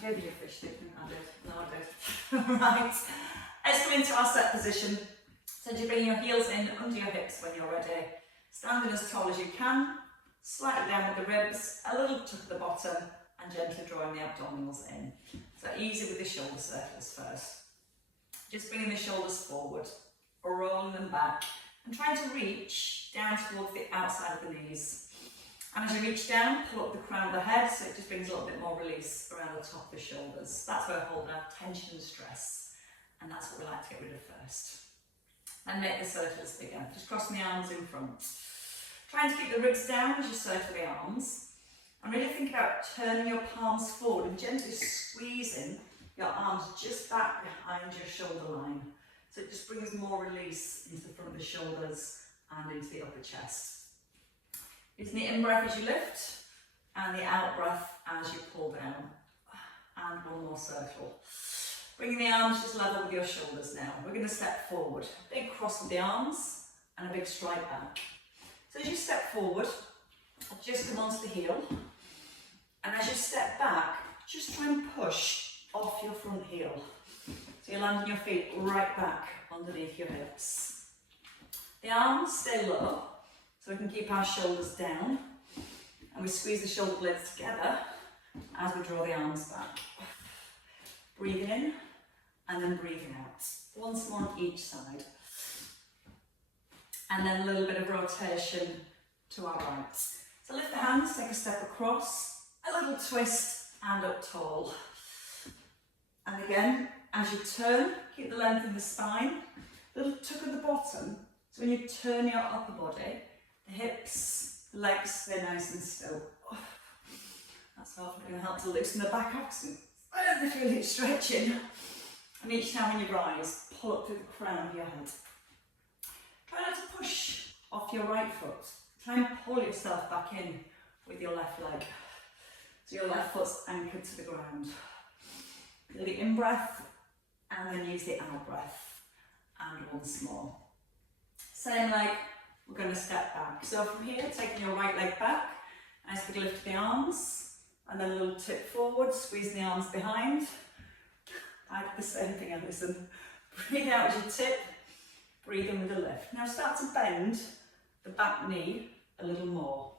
Go to your fish dip. I did. No, I did. Right. Let's come into our set position. So just bring your heels in under your hips when you're ready. Standing as tall as you can. Slightly down with the ribs. A little tuck at the bottom. And gently drawing the abdominals in. So easy with the shoulder circles first. Just bringing the shoulders forward. Rolling them back. And trying to reach down towards the outside of the knees. And as you reach down, pull up the crown of the head, so it just brings a little bit more release around the top of the shoulders. That's where we're holding our tension and stress. And that's what we like to get rid of first. And make the circles bigger. Just crossing the arms in front. Trying to keep the ribs down as you circle the arms. And really think about turning your palms forward and gently squeezing your arms just back behind your shoulder line. So it just brings more release into the front of the shoulders and into the upper chest. Using the in-breath as you lift, and the out-breath as you pull down. And one more circle. Bringing the arms just level with your shoulders now. We're going to step forward. Big cross with the arms, and a big stride back. So as you step forward, just come onto the heel. And as you step back, just try and push off your front heel. So you're landing your feet right back underneath your hips. The arms stay low. So we can keep our shoulders down and we squeeze the shoulder blades together as we draw the arms back. Breathing in and then breathing out. Once more on each side. And then a little bit of rotation to our right. So lift the hands, take a step across, a little twist and up tall. And again, as you turn, keep the length in the spine, a little tuck at the bottom. So when you turn your upper body, the hips, the legs stay nice and still. That's often going to help to loosen the back up because I feel it stretching. And each time when you rise, pull up through the crown of your head. Try not to push off your right foot. Try and pull yourself back in with your left leg. So your left foot's anchored to the ground. Feel the in-breath and then use the out-breath. And once more. Same leg. We're going to step back. So from here, taking your right leg back, nice big lift of the arms, and then a little tip forward, squeezing the arms behind. I did the same thing, Alison. Breathe out as you tip, breathe in with a lift. Now start to bend the back knee a little more.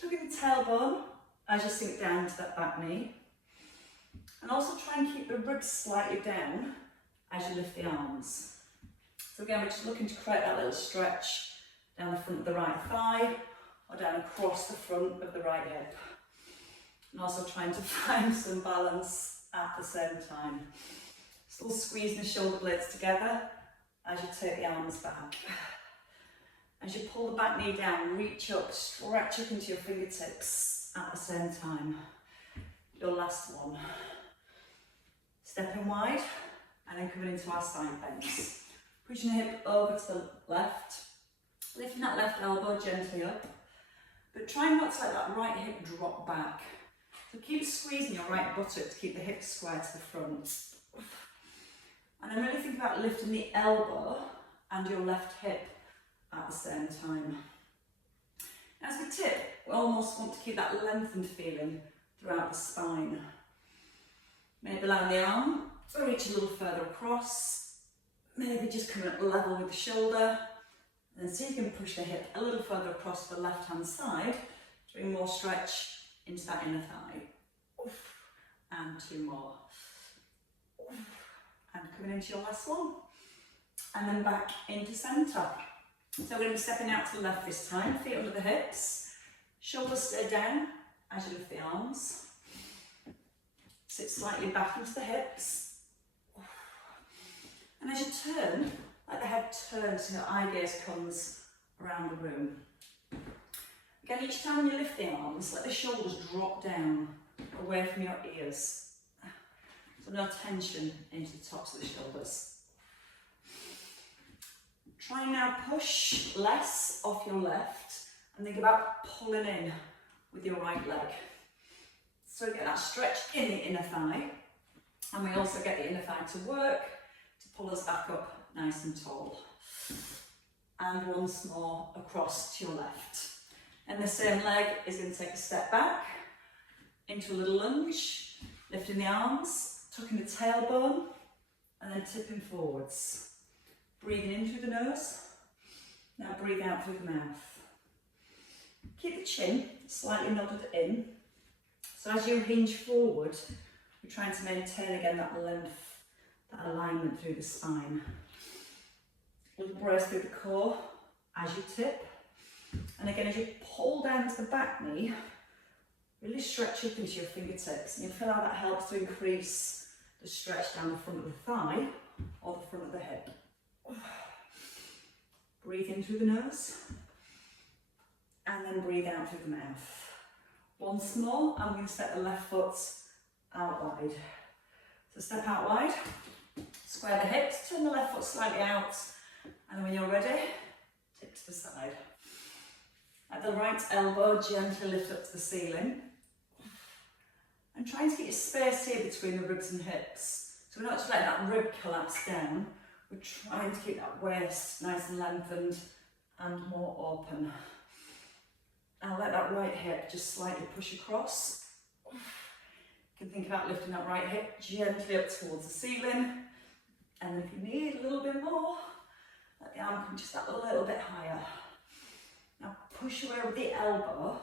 Tucking the tailbone as you sink down to that back knee. And also try and keep the ribs slightly down as you lift the arms. So again, we're just looking to create that little stretch down the front of the right thigh or down across the front of the right hip. And also trying to find some balance at the same time. Still squeezing the shoulder blades together as you take the arms back. As you pull the back knee down, reach up, stretch up into your fingertips at the same time. Your last one. Stepping wide and then coming into our side bends. Pushing the hip over to the left. Lifting that left elbow gently up, but try not to let that right hip drop back. So keep squeezing your right buttock to keep the hips square to the front. And then really think about lifting the elbow and your left hip at the same time. As we tip, we almost want to keep that lengthened feeling throughout the spine. Maybe allow the arm to reach a little further across. Maybe just come at level with the shoulder. And see if you can push the hip a little further across the left hand side to bring more stretch into that inner thigh. And two more. And coming into your last one. And then back into centre. So we're going to be stepping out to the left this time, feet under the hips. Shoulders stay down as you lift the arms. Sit slightly back into the hips. And as you turn, let the head turn so your eye gaze comes around the room. Again, each time you lift the arms, let the shoulders drop down away from your ears. So no tension into the tops of the shoulders. Try now push less off your left and think about pulling in with your right leg. So we get that stretch in the inner thigh, and we also get the inner thigh to work to pull us back up nice and tall. And once more across to your left. And the same leg is going to take a step back into a little lunge. Lifting the arms, tucking the tailbone, and then tipping forwards. Breathing in through the nose, now breathe out through the mouth. Keep the chin slightly nodded in. So as you hinge forward, you're trying to maintain again that length, that alignment through the spine. Little brace through the core as you tip. And again, as you pull down to the back knee, really stretch up into your fingertips. And you'll feel how that helps to increase the stretch down the front of the thigh or the front of the hip. Breathe in through the nose. And then breathe out through the mouth. Once more, I'm going to step the left foot out wide. So step out wide, square the hips, turn the left foot slightly out, and then when you're ready, tip to the side. At the right elbow, gently lift up to the ceiling. And trying to get your space here between the ribs and hips. So we're not just letting that rib collapse down, we're trying to keep that waist nice and lengthened and more open. Now let that right hip just slightly push across. You can think about lifting that right hip gently up towards the ceiling. And if you need a little bit more, let the arm come just that little bit higher. Now push away with the elbow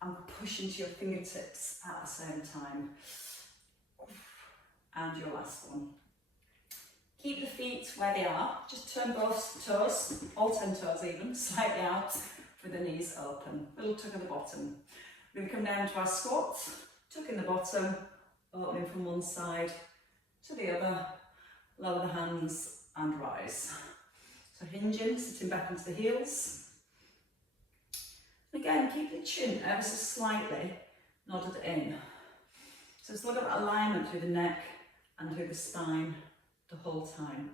and push into your fingertips at the same time. And your last one. Keep the feet where they are. Just turn both toes, all 10 toes even, slightly out with the knees open. A little tuck at the bottom. We're going to come down to our squat, tuck in the bottom, opening from one side to the other, lower the hands and rise. So hinging, sitting back onto the heels. And again, keep the chin ever so slightly nodded in. So just look at that alignment through the neck and through the spine the whole time.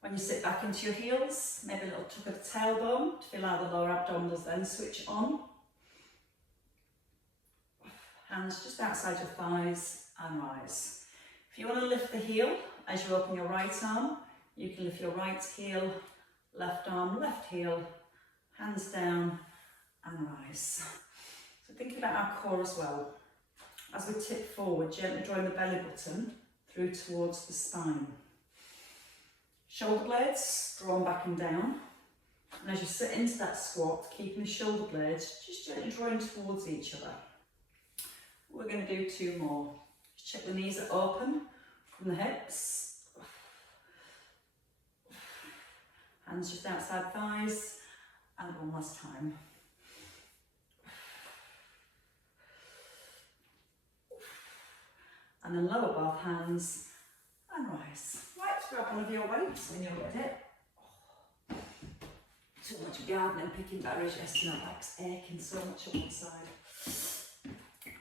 When you sit back into your heels, maybe a little tuck of the tailbone to feel how the lower abdominals then switch on. Hands just outside your thighs and rise. If you want to lift the heel as you open your right arm, you can lift your right heel, left arm, left heel, hands down and rise. So thinking about our core as well. As we tip forward, gently drawing the belly button through towards the spine. Shoulder blades drawn back and down. And as you sit into that squat, keeping the shoulder blades just gently drawing towards each other. We're going to do 2 more. Just check the knees are open from the hips. Hands just outside thighs. And one last time. And then lower both hands and rise. Right, grab one of your weights when you're ready. Too much gardening, picking berries, yesterday, my back's aching so much on one side.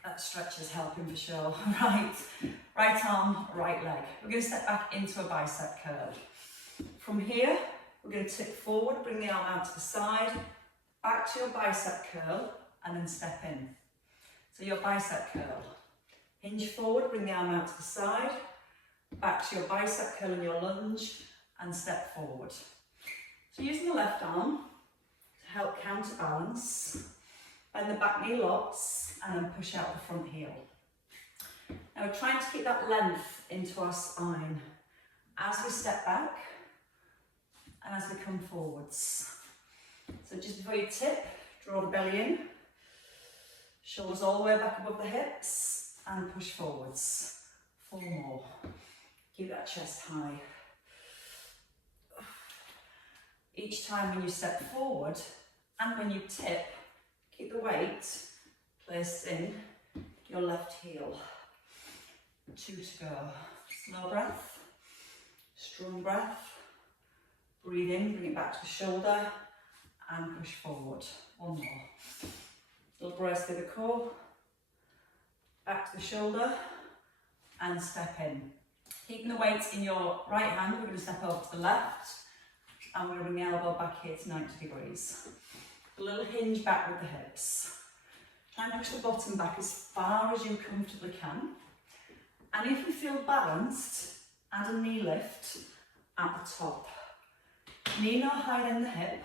That stretch is helping for sure. Right arm, right leg. We're going to step back into a bicep curl. From here, we're going to tip forward, bring the arm out to the side, back to your bicep curl, and then step in. So your bicep curl. Hinge forward, bring the arm out to the side, back to your bicep curl in your lunge, and step forward. So using the left arm to help counterbalance, bend the back knee locks, and then push out the front heel. Now we're trying to keep that length into our spine as we step back and as we come forwards. So just before you tip, draw the belly in, shoulders all the way back above the hips, and push forwards. 4 more. Keep that chest high. Each time when you step forward and when you tip, keep the weight placed in your left heel. 2 to go. Slow breath, strong breath. Breathe in, bring it back to the shoulder and push forward. 1 more. Little brace through the core. Back to the shoulder and step in. Keeping the weight in your right hand, we're going to step over to the left and we're going to bring the elbow back here to 90 degrees. A little hinge back with the hips. Try and push the bottom back as far as you comfortably can. And if you feel balanced, add a knee lift at the top. Knee no higher than the hip,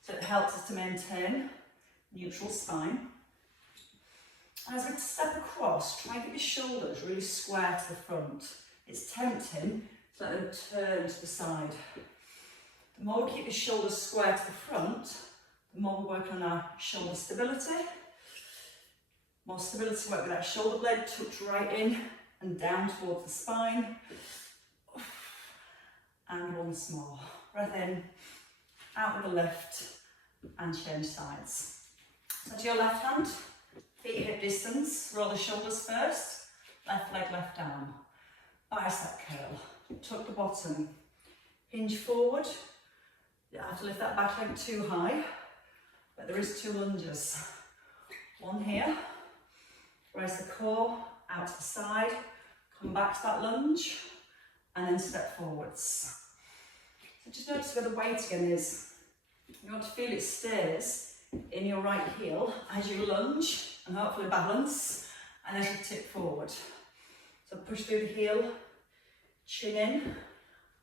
so it helps us to maintain neutral spine. And as we step across, try and get your shoulders really square to the front. It's tempting to let them turn to the side. The more we keep the shoulders square to the front, the more we work on our shoulder stability. More stability work with that shoulder blade tucked right in and down towards the spine. And once more. Breath in, out with a lift, and change sides. So to your left hand, feet hip distance, roll the shoulders first, left leg, left arm. Bicep curl, tuck the bottom, hinge forward. You don't have to lift that back leg too high, but there is 2 lunges. One here, raise the core out to the side, come back to that lunge, and then step forwards. So just notice where the weight again is. You want to feel it stays in your right heel as you lunge and hopefully balance, and as you tip forward. So push through the heel, chin in,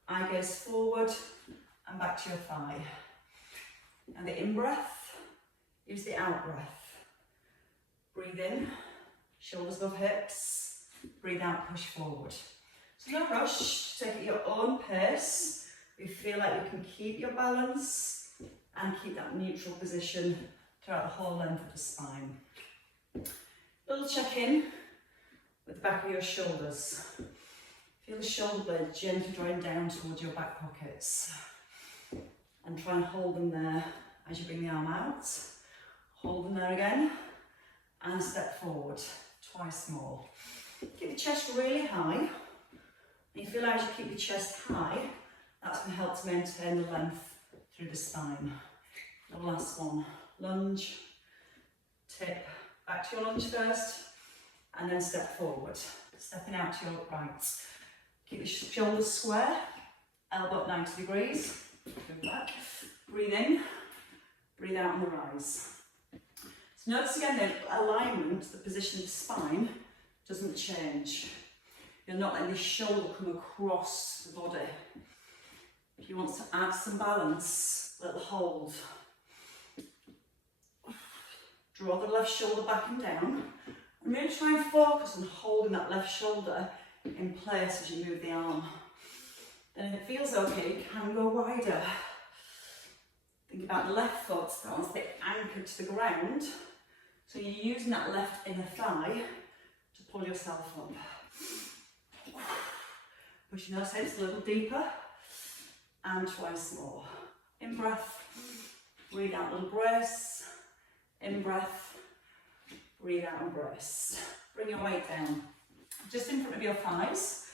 eye gaze forward, and back to your thigh. And the in-breath, use the out-breath. Breathe in, shoulders above hips, breathe out, push forward. So no rush, take it at your own pace. You feel like you can keep your balance and keep that neutral position throughout the whole length of the spine. Little check-in with the back of your shoulders. Feel the shoulder blades gently drawing down towards your back pockets. And try and hold them there as you bring the arm out. Hold them there again. And step forward, twice more. Keep the chest really high. And you feel like as you keep your chest high, that's going to help to maintain the length through the spine. The last one, lunge, tip, back to your lunge first, and then step forward. Stepping out to your right. Keep your shoulders square, elbow at 90 degrees. Go back. Breathe in, breathe out on the rise. So notice again the alignment, the position of the spine doesn't change. You're not letting the shoulder come across the body. If you want to add some balance, little hold. Draw the left shoulder back and down. And really try and focus on holding that left shoulder in place as you move the arm. Then if it feels okay, you can go wider. Think about the left foot, that wants to be anchored to the ground. So you're using that left inner thigh to pull yourself up. Pushing those hips a little deeper. And twice more. In breath, breathe out, little brace. In breath, breathe out and brace. Bring your weight down, just in front of your thighs.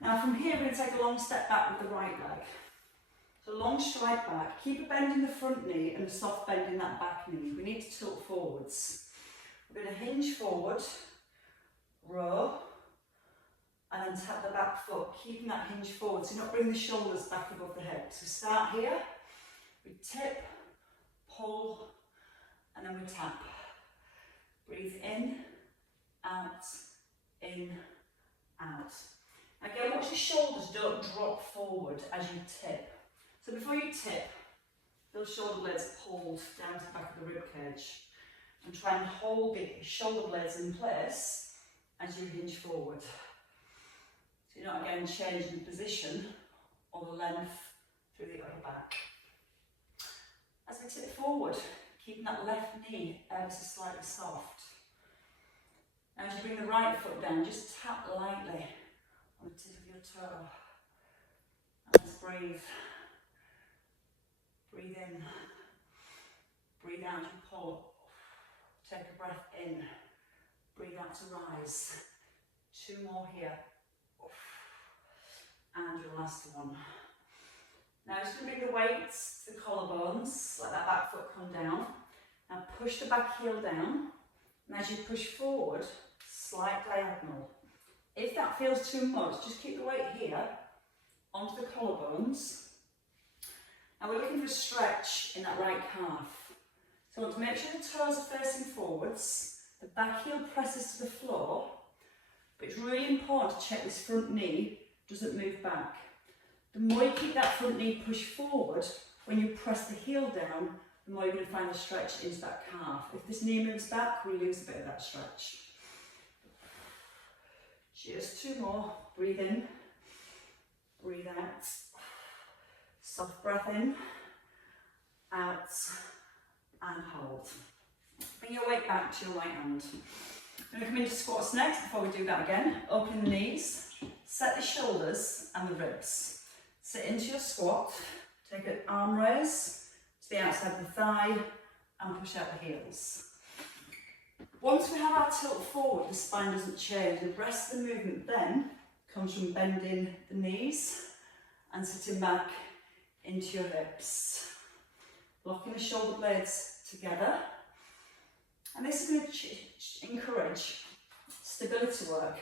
Now from here, we're going to take a long step back with the right leg. So long stride back, keep a bend in the front knee and a soft bend in that back knee. We need to tilt forwards. We're going to hinge forward, row, and then tap the back foot, keeping that hinge forward, so you're not bringing the shoulders back above the head. So start here, we tip, pull, and then we tap. Breathe in, out, in, out. Again, watch your shoulders don't drop forward as you tip. So before you tip, feel shoulder blades pulled down to the back of the rib cage. And try and hold the shoulder blades in place as you hinge forward. So you're not again changing the position or the length through the upper back. As we tip forward, keeping that left knee ever so slightly soft. Now as you bring the right foot down, just tap lightly on the tip of your toe. And let's breathe. Breathe in. Breathe out, you pull. Take a breath in. Breathe out to rise. 2 more here. And your last one. Now just going to bring the weights to the collarbones, let that back foot come down. Now push the back heel down, and as you push forward, slight diagonal. If that feels too much, just keep the weight here, onto the collarbones. Now we're looking for a stretch in that right calf. So I want to make sure the toes are facing forwards, the back heel presses to the floor, but it's really important to check this front knee doesn't move back. The more you keep that front knee pushed forward, when you press the heel down, the more you're going to find the stretch into that calf. If this knee moves back, we lose a bit of that stretch. Just 2 more. Breathe in, breathe out. Soft breath in, out, and hold. Bring your weight back to your right hand. We're going to come into squats next. Before we do that again, open the knees, set the shoulders and the ribs. Sit into your squat, take an arm raise to the outside of the thigh and push out the heels. Once we have our tilt forward, the spine doesn't change. The rest of the movement then comes from bending the knees and sitting back into your hips. Locking the shoulder blades together. And this is going to encourage stability work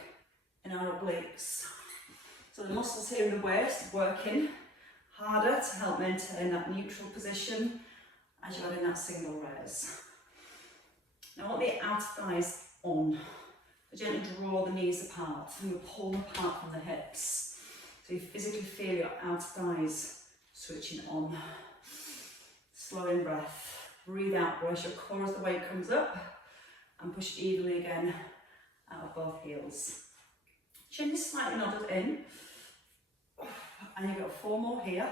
in our obliques. So the muscles here in the waist working harder to help maintain that neutral position as you're in that single raise. Now I want the outer thighs on. We gently draw the knees apart and we pull them apart from the hips. So you physically feel your outer thighs switching on. Slow in breath. Breathe out, brace your core as the weight comes up and push evenly again out of both heels. Chin is slightly nodded in. And you've got 4 more here.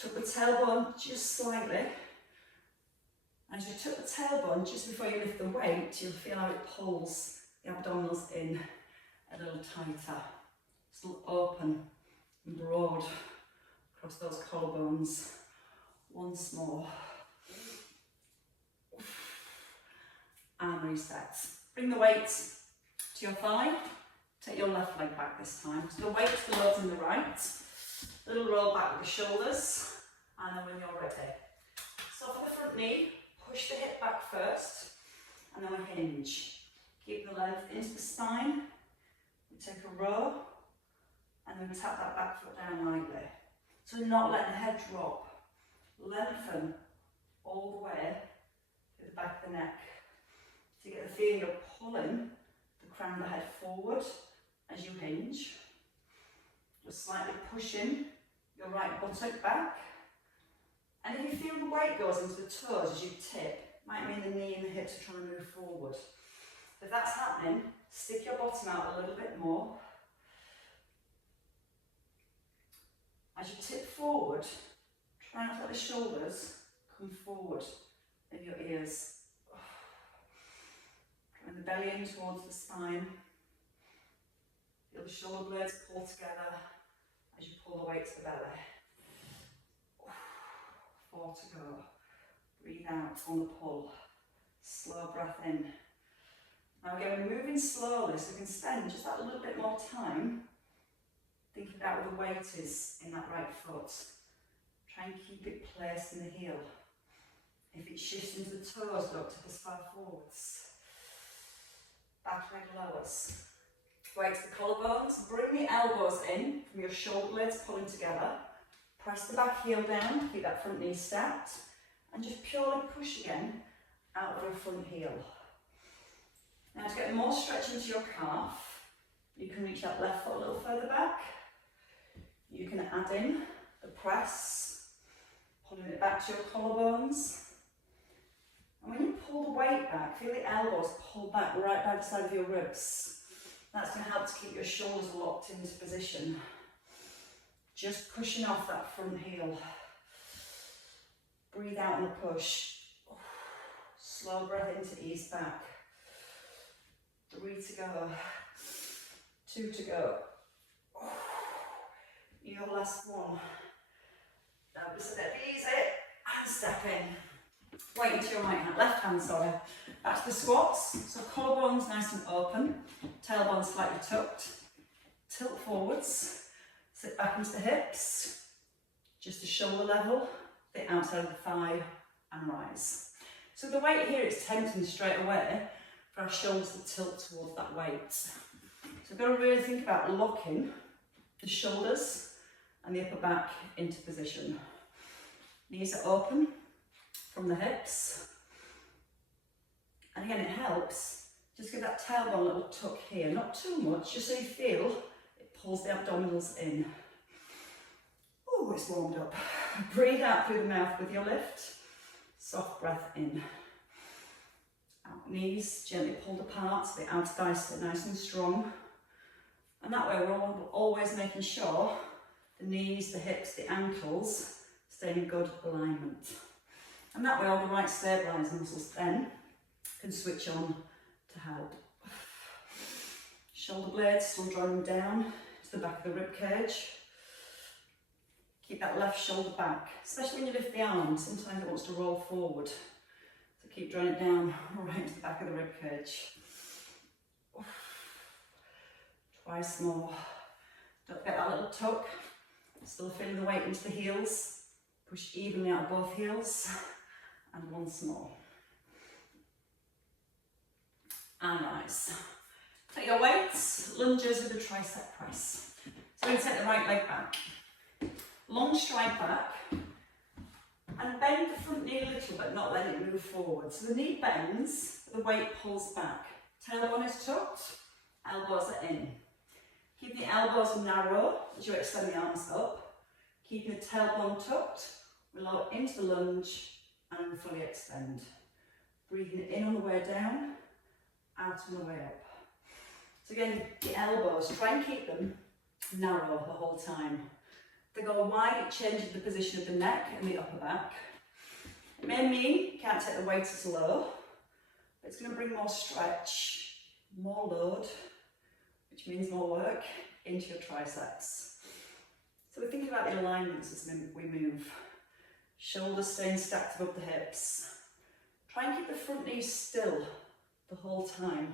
Tuck the tailbone just slightly. As you tuck the tailbone just before you lift the weight, you'll feel how it pulls the abdominals in a little tighter. Still open and broad across those collarbones. Once more. And reset. Bring the weight to your thigh. Take your left leg back this time. So the weight to the left and the right. Little roll back with the shoulders. And then when you're ready. So for the front knee, push the hip back first. And then we hinge. Keep the length into the spine. We take a row. And then tap that back foot down lightly. So not let the head drop. Lengthen all the way to the back of the neck. So you get the feeling of pulling the crown of the head forward as you hinge. Just slightly pushing your right buttock back. And if you feel the weight goes into the toes as you tip, might mean the knee and the hips are trying to move forward. If that's happening, stick your bottom out a little bit more. As you tip forward, try not to let the shoulders come forward in your ears. Drawing the belly in towards the spine. Feel the shoulder blades pull together as you pull the weight to the belly. 4 to go. Breathe out on the pull. Slow breath in. Now again, we're moving slowly, so we can spend just that little bit more time thinking about where the weight is in that right foot. Try and keep it placed in the heel. If it shifts into the toes, don't tip as far forwards. Back leg lowers. Weight to the collarbones. Bring the elbows in from your shoulder blades pulling together. Press the back heel down, keep that front knee stacked. And just purely push again out of your front heel. Now to get more stretch into your calf, you can reach that left foot a little further back. You can add in the press, pulling it back to your collarbones. And when you pull the weight back, feel the elbows pull back right by the side of your ribs. That's going to help to keep your shoulders locked into position. Just pushing off that front heel. Breathe out on the push. Slow breath in to ease back. 3 to go. 2 to go. Your last one. Now just a bit easy and step in. Weight into your right hand, left hand, sorry. Back to the squats. So collarbones nice and open, tailbone slightly tucked. Tilt forwards, sit back into the hips, just to shoulder level, the outside of the thigh and rise. So the weight here is tempting straight away for our shoulders to tilt towards that weight. So we've got to really think about locking the shoulders and the upper back into position. Knees are open from the hips. And again, it helps. Just give that tailbone a little tuck here. Not too much, just so you feel it pulls the abdominals in. Oh, it's warmed up. Breathe out through the mouth with your lift. Soft breath in. Out knees, gently pulled apart so the outer thighs stay nice and strong. And that way we're always making sure the knees, the hips, the ankles stay in good alignment. And that way all the right stabilising muscles then can switch on to help. Shoulder blades still drawing down to the back of the rib cage. Keep that left shoulder back, especially when you lift the arms, sometimes it wants to roll forward. So keep drawing it down right to the back of the rib cage. Twice more. Don't get that little tuck. Still feeling the weight into the heels. Push evenly out of both heels. And once more. And rise. Take your weights, lunges with a tricep press. So we're going to take the right leg back. Long stride back. And bend the front knee a little but not let it move forward. So the knee bends, but the weight pulls back. Tailbone is tucked, elbows are in. Keep the elbows narrow as you extend the arms up. Keeping the tailbone tucked, we lower into the lunge and fully extend. Breathing in on the way down, out on the way up. So again, the elbows, try and keep them narrow the whole time. If they go wide, it changes the position of the neck and the upper back. It may mean you can't take the weight as low, but it's going to bring more stretch, more load, which means more work into your triceps. So we're thinking about the alignments as we move. Shoulders staying stacked above the hips. Try and keep the front knee still the whole time.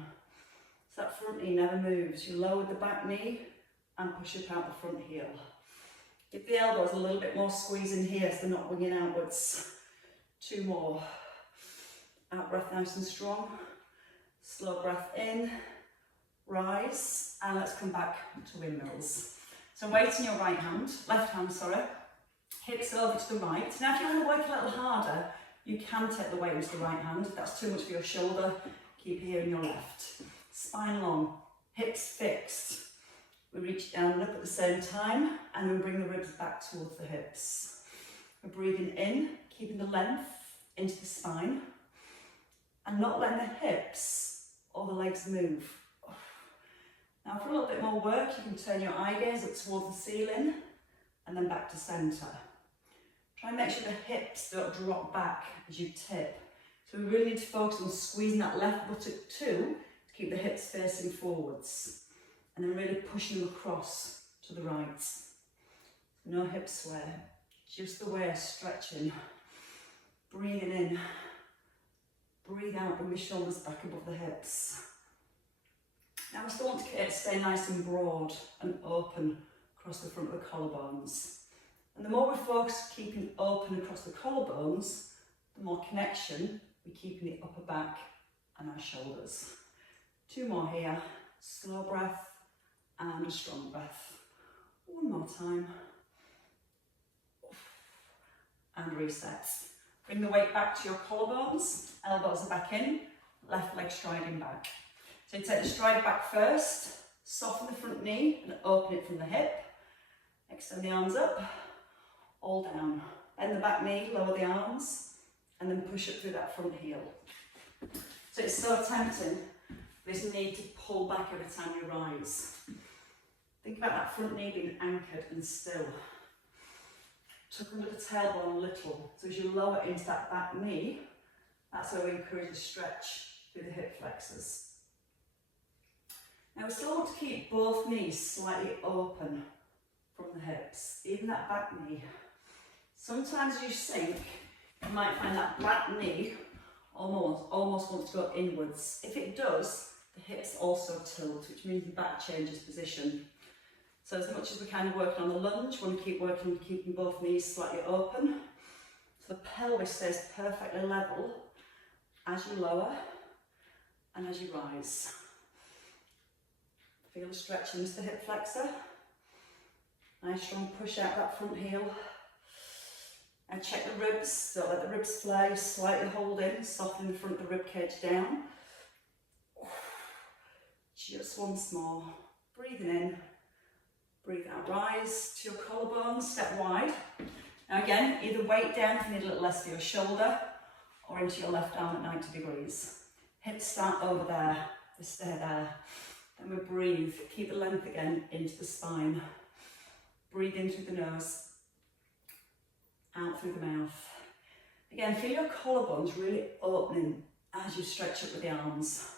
So that front knee never moves. You lower the back knee and push up out the front heel. Give the elbows a little bit more squeeze in here so they're not winging outwards. 2 more. Out breath nice and strong. Slow breath in. Rise, and let's come back to windmills. So weight in your left hand, hips over to the right. Now if you want to work a little harder, you can take the weight into the right hand. If that's too much for your shoulder, keep it here in your left. Spine long, hips fixed. We reach down and up at the same time, and then bring the ribs back towards the hips. We're breathing in, keeping the length into the spine, and not letting the hips or the legs move. Now for a little bit more work, you can turn your eye gaze up towards the ceiling and then back to centre. Try and make sure the hips don't drop back as you tip. So we really need to focus on squeezing that left buttock too to keep the hips facing forwards. And then really pushing them across to the right. No hip sway, just the waist stretching. Breathing in, breathe out, bring the shoulders back above the hips. Now we still want to stay nice and broad and open across the front of the collarbones. And the more we focus keeping open across the collarbones, the more connection we keep in the upper back and our shoulders. 2 more here, slow breath and a strong breath. 1 more time. And reset. Bring the weight back to your collarbones, elbows are back in, left leg striding back. So you take the stride back first, soften the front knee and open it from the hip. Extend the arms up, all down. Bend the back knee, lower the arms, and then push up through that front heel. So it's so tempting, this need to pull back every time you rise. Think about that front knee being anchored and still. Tuck under the tailbone a little. So as you lower into that back knee, that's where we encourage a stretch through the hip flexors. Now we still want to keep both knees slightly open from the hips, even that back knee. Sometimes as you sink, you might find that back knee almost wants to go inwards. If it does, the hips also tilt, which means the back changes position. So as much as we're kind of working on the lunge, we want to keep working on keeping both knees slightly open. So the pelvis stays perfectly level as you lower and as you rise. Feel the stretch into the hip flexor. Nice strong push out that front heel. And check the ribs, don't let the ribs flay, slightly hold in, soften the front of the rib cage down. Just once more. Breathing in, breathe out, rise to your collarbone, step wide. Now again, either weight down if you need a little less for your shoulder, or into your left arm at 90 degrees. Hips start over there, they stay there. Then we breathe, keep the length again into the spine. Breathe in through the nose, out through the mouth. Again, feel your collarbones really opening as you stretch up with the arms.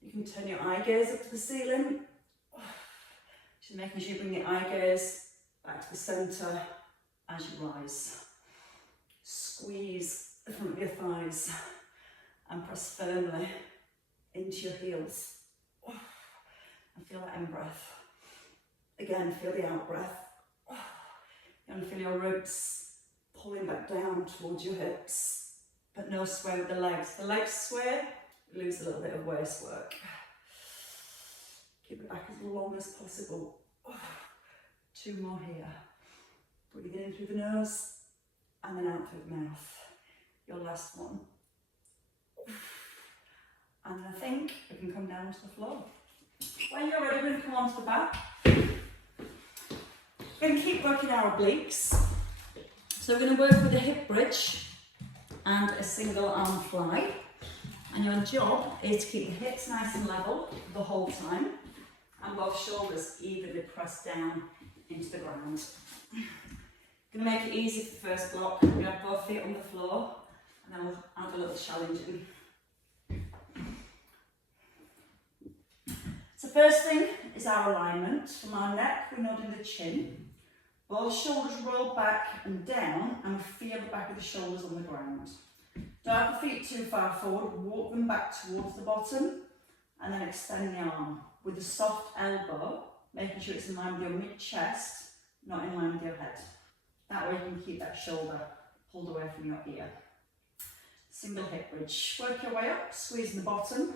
You can turn your eye gaze up to the ceiling. Just making sure you bring your eye gaze back to the centre as you rise. Squeeze the front of your thighs and press firmly into your heels. And feel that in-breath. Again, feel the out-breath. You want to feel your ribs pulling back down towards your hips, but no sway with the legs. The legs sway, you lose a little bit of waist work. Keep it back as long as possible. 2 more here. Breathe in through the nose and then out through the mouth. Your last one. And I think we can come down to the floor. When you're ready, we're going to come onto the back. We're going to keep working our obliques. So we're going to work with a hip bridge and a single arm fly. And your job is to keep the hips nice and level the whole time and both shoulders evenly pressed down into the ground. Going to make it easy for the first block. We're going to have both feet on the floor and then we'll add a little challenge in. So first thing is our alignment. From our neck, we're nodding the chin. Both shoulders roll back and down and we feel the back of the shoulders on the ground. Don't have the feet too far forward, walk them back towards the bottom and then extend the arm with a soft elbow, making sure it's in line with your mid-chest, not in line with your head. That way you can keep that shoulder pulled away from your ear. Single hip bridge. Work your way up, squeezing the bottom.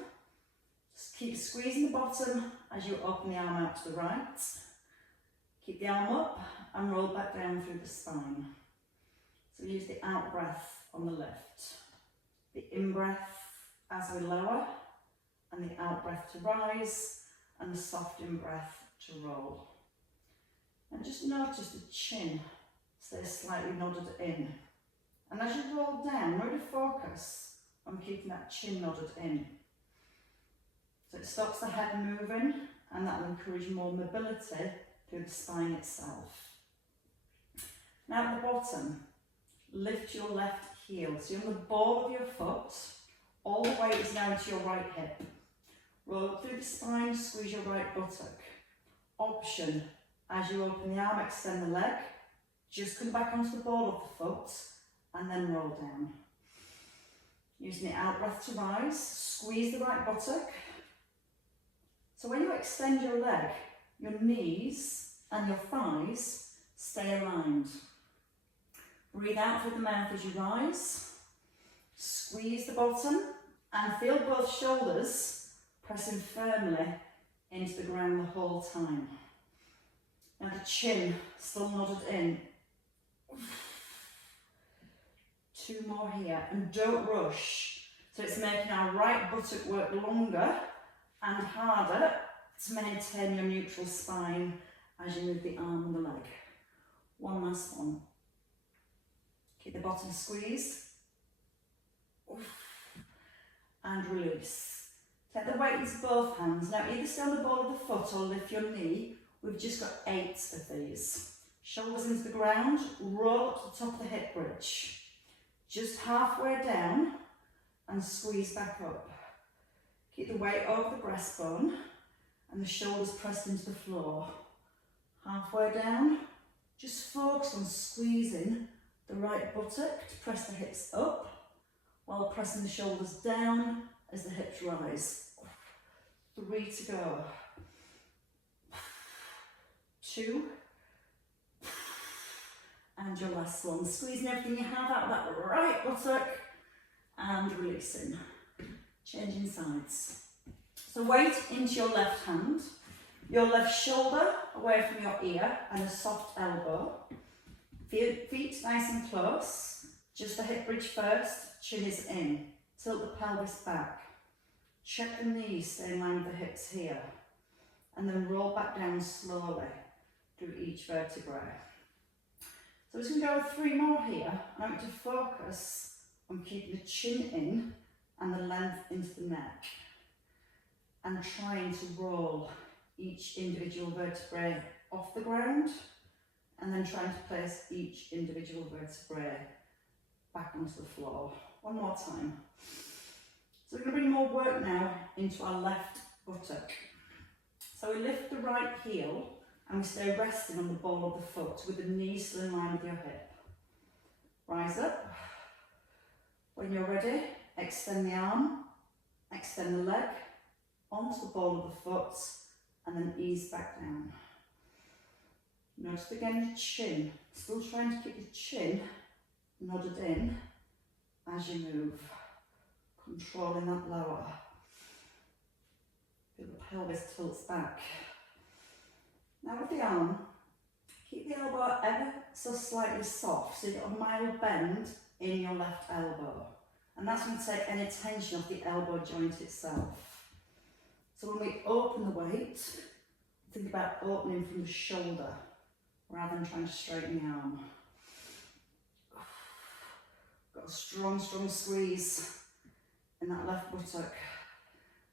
Just keep squeezing the bottom as you open the arm out to the right. Keep the arm up and roll back down through the spine. So use the out breath on the lift. The in breath as we lower, and the out breath to rise, and the soft in breath to roll. And just notice the chin stays slightly nodded in. And as you roll down, really focus on keeping that chin nodded in. So it stops the head moving, and that will encourage more mobility through the spine itself. Now at the bottom, lift your left heel. So you're on the ball of your foot, all the weight is now into your right hip. Roll up through the spine, squeeze your right buttock. Option, as you open the arm, extend the leg, just come back onto the ball of the foot, and then roll down. Using the out breath to rise, squeeze the right buttock. So when you extend your leg, your knees and your thighs stay aligned. Breathe out through the mouth as you rise. Squeeze the bottom and feel both shoulders pressing firmly into the ground the whole time. Now the chin still nodded in. 2 more here, and don't rush. So it's making our right buttock work longer and harder to maintain your neutral spine as you move the arm and the leg. One last one. Keep the bottom squeezed. And release. Take the weight into both hands. Now either stay on the ball of the foot or lift your knee. We've just got 8 of these. Shoulders into the ground, roll up to the top of the hip bridge. Just halfway down and squeeze back up. Keep the weight over the breastbone and the shoulders pressed into the floor. Halfway down, just focus on squeezing the right buttock to press the hips up while pressing the shoulders down as the hips rise. 3 to go. 2. And your last one. Squeezing everything you have out of that right buttock and releasing. Changing sides. So weight into your left hand, your left shoulder away from your ear and a soft elbow. Feet nice and close. Just the hip bridge first, chin is in. Tilt the pelvis back. Check the knees, stay in line with the hips here. And then roll back down slowly through each vertebrae. So we're just going to go with 3 more here. I want you to focus I'm keeping the chin in and the length into the neck, and trying to roll each individual vertebrae off the ground, and then trying to place each individual vertebrae back onto the floor. One more time. So we're going to bring more work now into our left buttock. So we lift the right heel and we stay resting on the ball of the foot with the knee still in line with your hip. Rise up. When you're ready, extend the arm, extend the leg onto the ball of the foot, and then ease back down. Notice again your chin, still trying to keep the chin nodded in as you move, controlling that lower. Feel the pelvis tilts back. Now with the arm, keep the elbow ever so slightly soft, so you've got a mild bend in your left elbow. And that's going to take any tension off the elbow joint itself. So when we open the weight, think about opening from the shoulder rather than trying to straighten the arm. Got a strong, strong squeeze in that left buttock.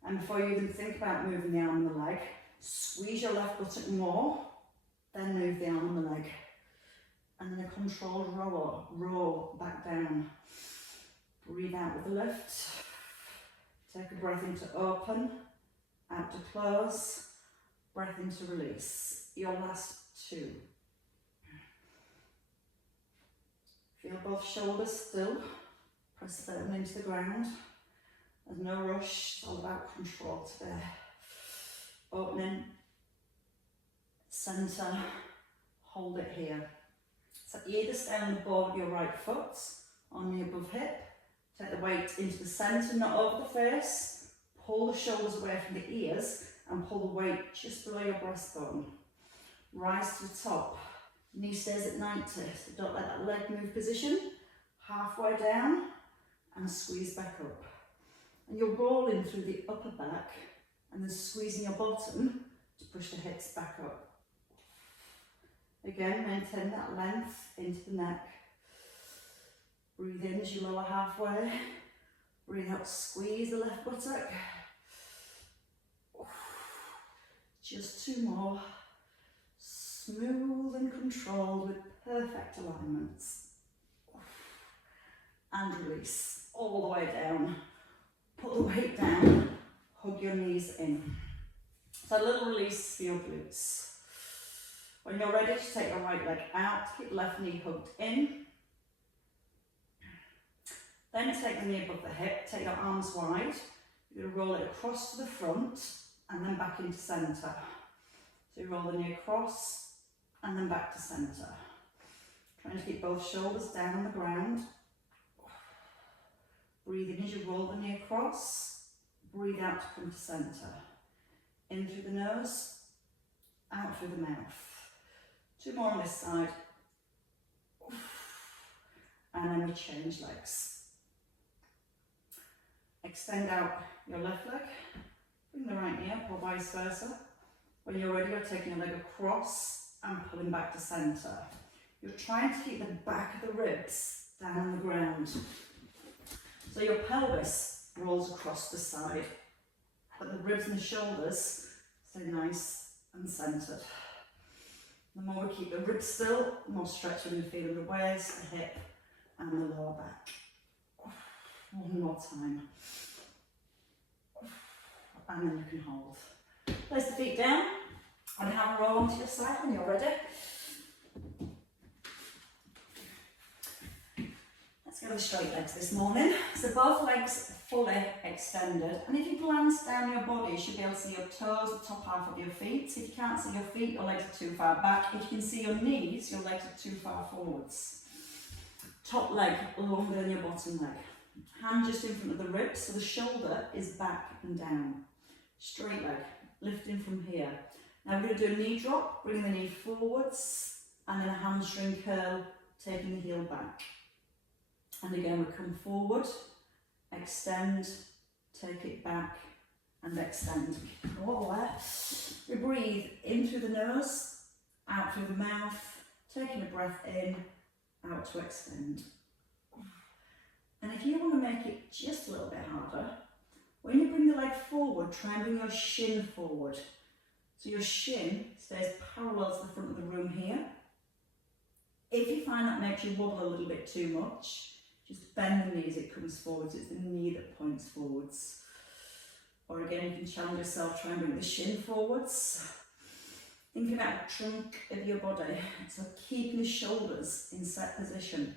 And before you even think about moving the arm and the leg, squeeze your left buttock more, then move the arm and the leg. And then a controlled roll back down. Breathe out with the lift. Take a breath in to open, out to close, breath in to release. Your last two. Feel both shoulders still, press firmly into the ground. There's no rush, it's all about control today. Opening, centre, hold it here. So either stay on the ball of your right foot, on the above hip, take the weight into the centre, not over the face, pull the shoulders away from the ears and pull the weight just below your breastbone. Rise to the top, knee stays at 90, so don't let that leg move position, halfway down and squeeze back up. And you're rolling through the upper back and then squeezing your bottom to push the hips back up. Again, maintain that length into the neck. Breathe in as you lower halfway. Breathe out, squeeze the left buttock. Just two more. Smooth and controlled with perfect alignments. And release all the way down. Put the weight down, hug your knees in. So a little release for your glutes. When you're ready to take your right leg out, keep the left knee hugged in. Then take the knee above the hip, take your arms wide. You're going to roll it across to the front and then back into centre. So you roll the knee across and then back to centre. Trying to keep both shoulders down on the ground. Breathe in as you roll the knee across. Breathe out to come to centre. In through the nose, out through the mouth. Two more on this side. And then we change legs. Extend out your left leg. Bring the right knee up or vice versa. When you're ready, you're taking your leg across and pulling back to centre. You're trying to keep the back of the ribs down on the ground. So your pelvis rolls across the side, but the ribs and the shoulders stay nice and centred. The more we keep the ribs still, the more stretch when you feel in the waist, the hip and the lower back. One more time. And then you can hold. Place the feet down and have a roll onto your side when you're ready. Let's go with straight legs this morning. So both legs fully extended. And if you glance down your body, you should be able to see your toes, the top half of your feet. If you can't see your feet, your legs are too far back. If you can see your knees, your legs are too far forwards. Top leg longer than your bottom leg. Hand just in front of the ribs, so the shoulder is back and down. Straight leg, lifting from here. Now we're going to do a knee drop, bringing the knee forwards, and then a hamstring curl, taking the heel back. And again, we come forward, extend, take it back, and extend. All the way. We breathe in through the nose, out through the mouth, taking a breath in, out to extend. And if you want to make it just a little bit harder, when you bring the leg forward, try and bring your shin forward. So your shin stays parallel to the front of the room here. If you find that makes you wobble a little bit too much, just bend the knee as it comes forwards. It's the knee that points forwards. Or again, you can challenge yourself, try and bring the shin forwards. Thinking about the trunk of your body, so keeping the shoulders in set position.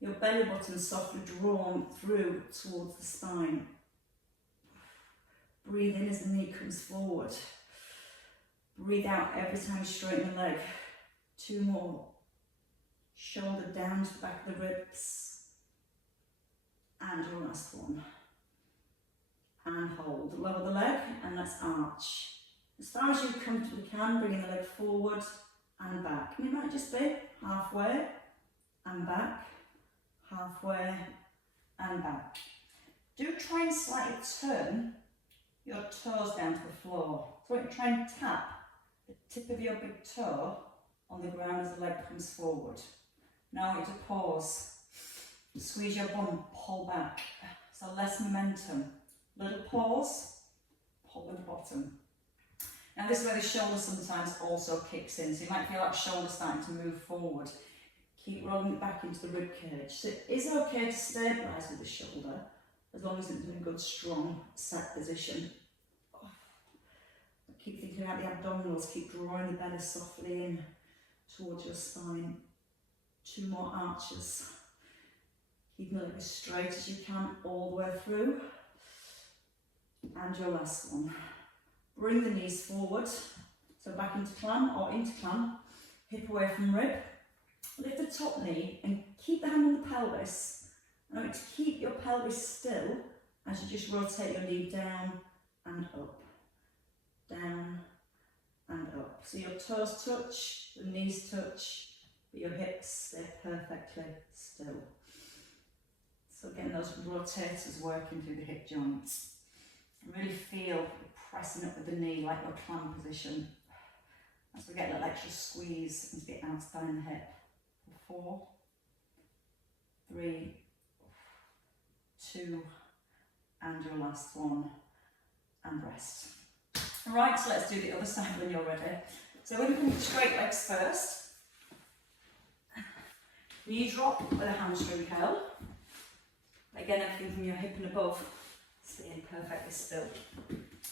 Your belly button softly drawn through towards the spine. Breathe in as the knee comes forward. Breathe out every time you straighten the leg. 2 more. Shoulder down to the back of the ribs. And your last one. And hold. Lower the leg and let's arch. As far as you comfortably can, bringing the leg forward and back. And it might just be halfway and back, halfway and back. Do try and slightly turn your toes down to the floor. So you try and tap the tip of your big toe on the ground as the leg comes forward. Now I want you to pause. Squeeze your bum, pull back. So less momentum. Little pause, pull with the bottom. Now this is where the shoulder sometimes also kicks in, so you might feel that shoulder starting to move forward. Keep rolling it back into the rib cage. So it is okay to stabilise with the shoulder, as long as it's in a good, strong, set position. Keep thinking about the abdominals, keep drawing the belly softly in towards your spine. 2 more arches. Keep the leg as straight as you can all the way through. And your last one. Bring the knees forward, so back into clam or into clam, hip away from rib. Lift the top knee and keep the hand on the pelvis. I want you to keep your pelvis still as you just rotate your knee down and up. Down and up. So your toes touch, the knees touch, but your hips stay perfectly still. So again, those rotators working through the hip joints. Really feel pressing up with the knee like your clam position. As we get a little extra squeeze into the outside of the hip. 4, 3, 2, and your last one, and rest. Right, so let's do the other side when you're ready. So we're going to come to straight legs first. Knee drop with a hamstring curl. Again, everything from your hip and above, staying perfectly still.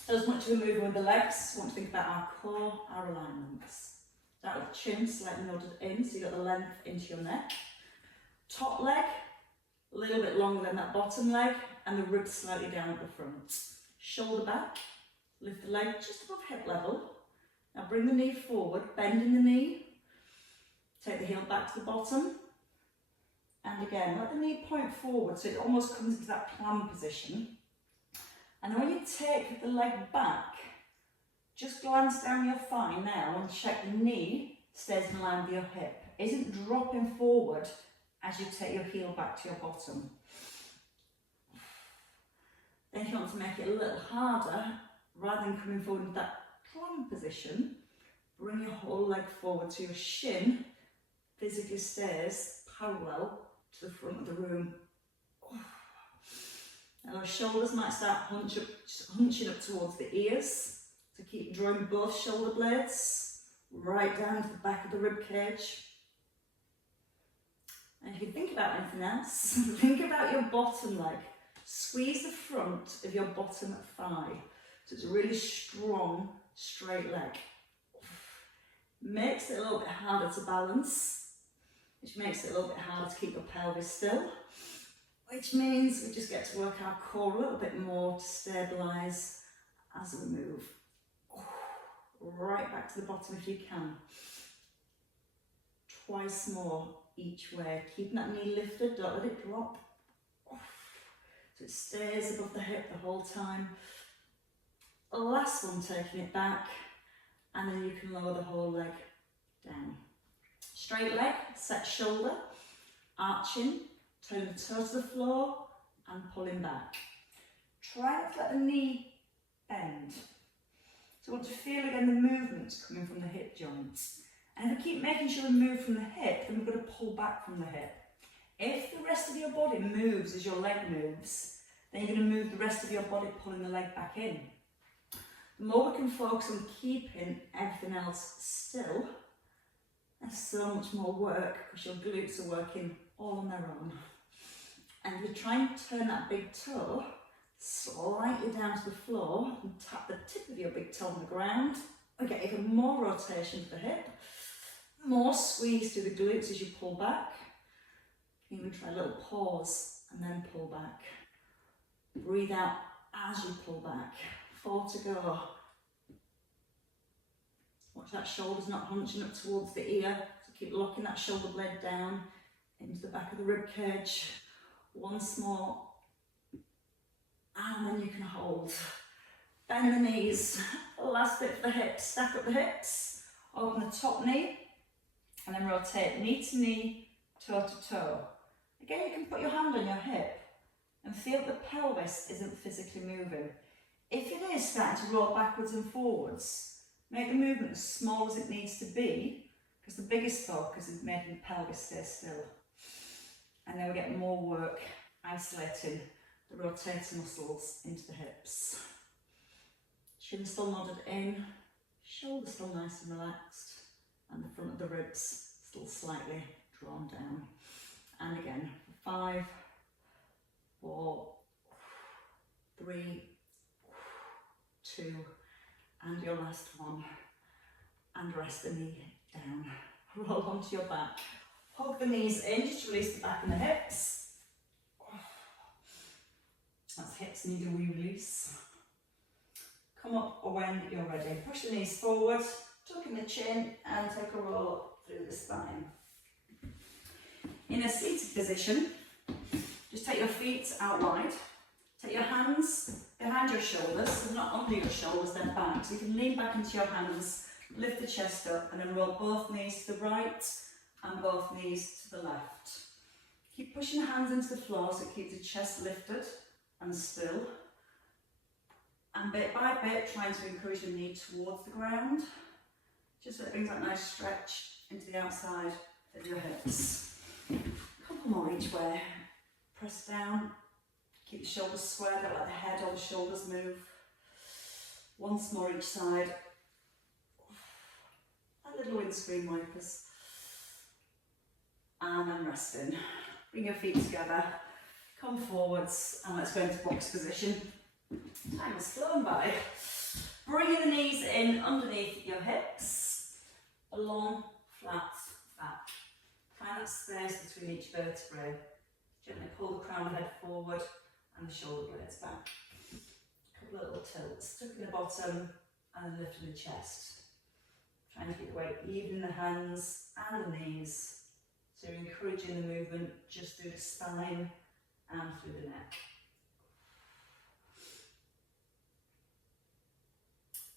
So as much as we're moving with the legs, we want to think about our core, our alignments. Start with the chin slightly nodded in, so you've got the length into your neck. Top leg, a little bit longer than that bottom leg, and the ribs slightly down at the front. Shoulder back, lift the leg just above hip level. Now bring the knee forward, bending the knee. Take the heel back to the bottom. And again, let the knee point forward so it almost comes into that clam position. And then when you take the leg back, just glance down your thigh now and check the knee stays in line with your hip. Isn't dropping forward as you take your heel back to your bottom. Then if you want to make it a little harder, rather than coming forward into that clam position, bring your whole leg forward so your shin physically stays parallel to the front of the room. Now those shoulders might start hunching up towards the ears. So keep drawing both shoulder blades right down to the back of the rib cage. And if you think about anything else, think about your bottom leg. Squeeze the front of your bottom thigh. So it's a really strong, straight leg. Makes it a little bit harder to balance, which makes it a little bit harder to keep your pelvis still, which means we just get to work our core a little bit more to stabilise as we move. Right back to the bottom if you can. Twice more each way, keeping that knee lifted, don't let it drop. So it stays above the hip the whole time. The last one, taking it back, and then you can lower the whole leg down. Straight leg, set shoulder, arching, turn the toe to the floor and pulling back. Try not to let the knee bend. So I want to feel again the movements coming from the hip joints. And if we keep making sure we move from the hip, then we've got to pull back from the hip. If the rest of your body moves as your leg moves, then you're going to move the rest of your body pulling the leg back in. The more we can focus on keeping everything else still, there's so much more work because your glutes are working all on their own. And if you try and turn that big toe slightly down to the floor and tap the tip of your big toe on the ground, we get even more rotation to the hip, more squeeze through the glutes as you pull back. Even try a little pause and then pull back. Breathe out as you pull back. 4 to go. Watch that shoulders not hunching up towards the ear. So keep locking that shoulder blade down into the back of the rib cage. Once more. And then you can hold. Bend the knees. Last bit for the hips. Stack up the hips. Open the top knee. And then rotate knee to knee, toe to toe. Again, you can put your hand on your hip and feel the pelvis isn't physically moving. If it is starting to roll backwards and forwards, make the movement as small as it needs to be, because the biggest focus is making the pelvis stay still. And then we get more work isolating the rotator muscles into the hips. Chin still nodded in, shoulders still nice and relaxed, and the front of the ribs still slightly drawn down. And again, 5, 4, 3, 2, and your last one. And rest the knee down. Roll onto your back. Hug the knees in, just release the back and the hips. That's hips need a wee release. Come up when you're ready. Push the knees forward, tuck in the chin, and take a roll up through the spine. In a seated position, just take your feet out wide. Take your hands behind your shoulders, so not under your shoulders, then back. So you can lean back into your hands, lift the chest up, and then roll both knees to the right and both knees to the left. Keep pushing the hands into the floor so it keeps the chest lifted and still. And bit by bit, trying to encourage the knee towards the ground, just so it brings that nice stretch into the outside of your hips. A couple more each way. Press down. Keep the shoulders squared, don't let the head or the shoulders move. Once more each side. A little windscreen wipers. And then resting. Bring your feet together. Come forwards and let's go into box position. Time has flown by. Bringing the knees in underneath your hips. A long, flat back. Find that space between each vertebrae. Gently pull the crown of the head forward and the shoulder blades back. A couple of little tilts, tucking the bottom and then lifting the chest. Trying to keep the weight even in the hands and the knees. So you're encouraging the movement just through the spine and through the neck.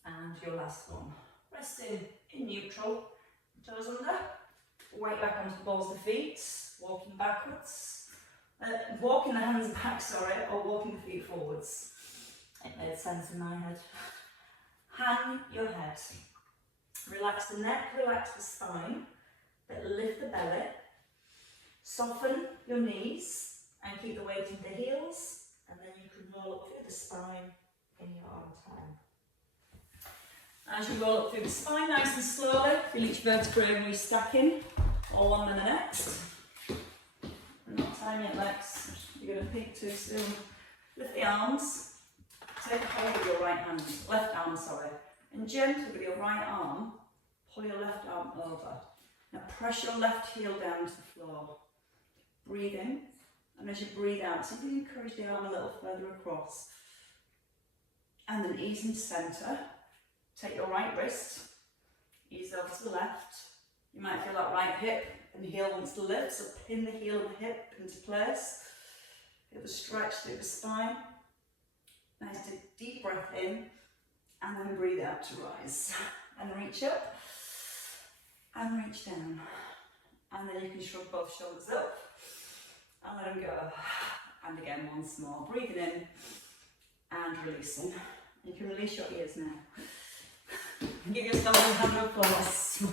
And your last one. Resting in neutral, toes under. Weight back onto the balls of the feet, walking backwards. Walking the hands back, or walking the feet forwards. It made sense in my head. Hang your head. Relax the neck, relax the spine, but lift the belly. Soften your knees and keep the weight in the heels, and then you can roll up through the spine in your own time. As you roll up through the spine nice and slowly, feel each vertebrae restacking, all one then the next. Not time yet, legs. You're going to peak too soon. Lift the arms. Take a hold of your right hand, left arm, and gently with your right arm, pull your left arm over. Now press your left heel down to the floor. Breathe in, and as you breathe out, simply encourage the arm a little further across. And then ease into centre. Take your right wrist, ease over to the left. You might feel that right hip and heel wants to lift, so pin the heel and the hip into place. Feel the stretch through the spine. Nice deep breath in, and then breathe out to rise. And reach up, and reach down. And then you can shrug both shoulders up, and let them go. And again, once more, breathing in, and releasing. You can release your ears now. Give yourself a hand of applause.